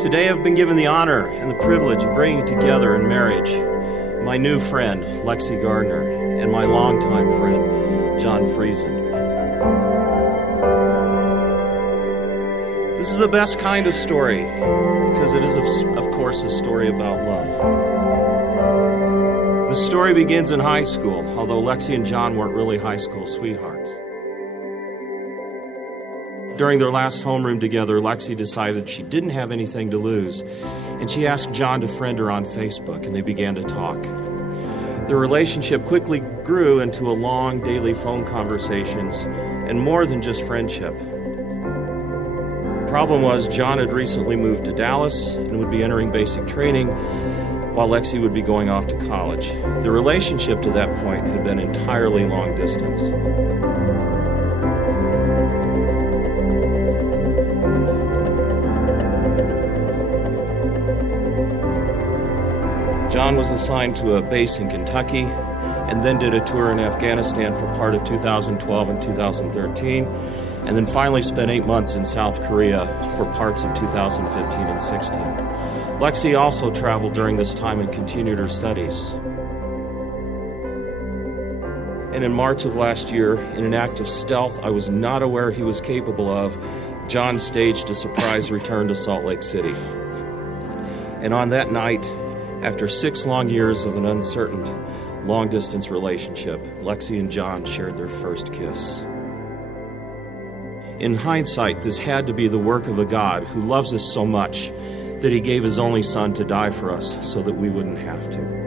Today I've been given the honor and the privilege of bringing together in marriage my new friend, Lexie Gardner, and my longtime friend, John Friesen. This is the best kind of story because it is, of course, a story about love. The story begins in high school, although Lexie and John weren't really high school sweethearts. During their last homeroom together, Lexie decided she didn't have anything to lose, and she asked John to friend her on Facebook, and they began to talk. Their relationship quickly grew into a long daily phone conversations and more than just friendship. The problem was John had recently moved to Dallas and would be entering basic training while Lexie would be going off to college. The relationship to that point had been entirely long distance. John was assigned to a base in Kentucky and then did a tour in Afghanistan for part of 2012 and 2013, and then finally spent 8 months in South Korea for parts of 2015 and 16. Lexie also traveled during this time and continued her studies. And in March of last year, in an act of stealth I was not aware he was capable of, John staged a surprise return to Salt Lake City. And on that night, after 6 long years of an uncertain, long-distance relationship, Lexie and John shared their first kiss. In hindsight, this had to be the work of a God who loves us so much that he gave his only son to die for us so that we wouldn't have to.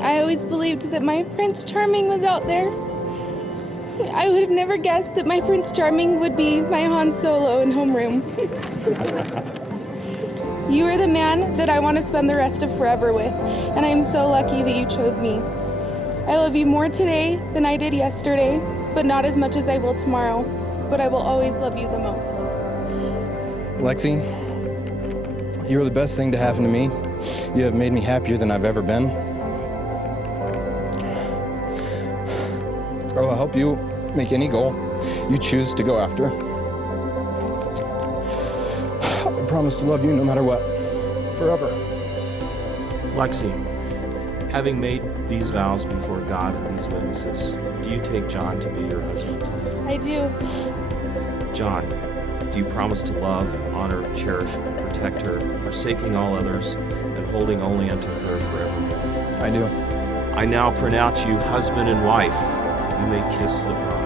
I always believed that my Prince Charming was out there. I would have never guessed that my Prince Charming would be my Han Solo in homeroom. You are the man that I want to spend the rest of forever with, and I am so lucky that you chose me. I love you more today than I did yesterday, but not as much as I will tomorrow. But I will always love you the most. Lexie, you are the best thing to happen to me. You have made me happier than I've ever been. I will help you make any goal you choose to go after. I promise to love you no matter what, forever. Lexie, having made these vows before God and these witnesses, do you take John to be your husband? I do. John, do you promise to love, honor, cherish, protect her, forsaking all others, and holding only unto her forevermore? I do. I now pronounce you husband and wife. You may kiss the bride.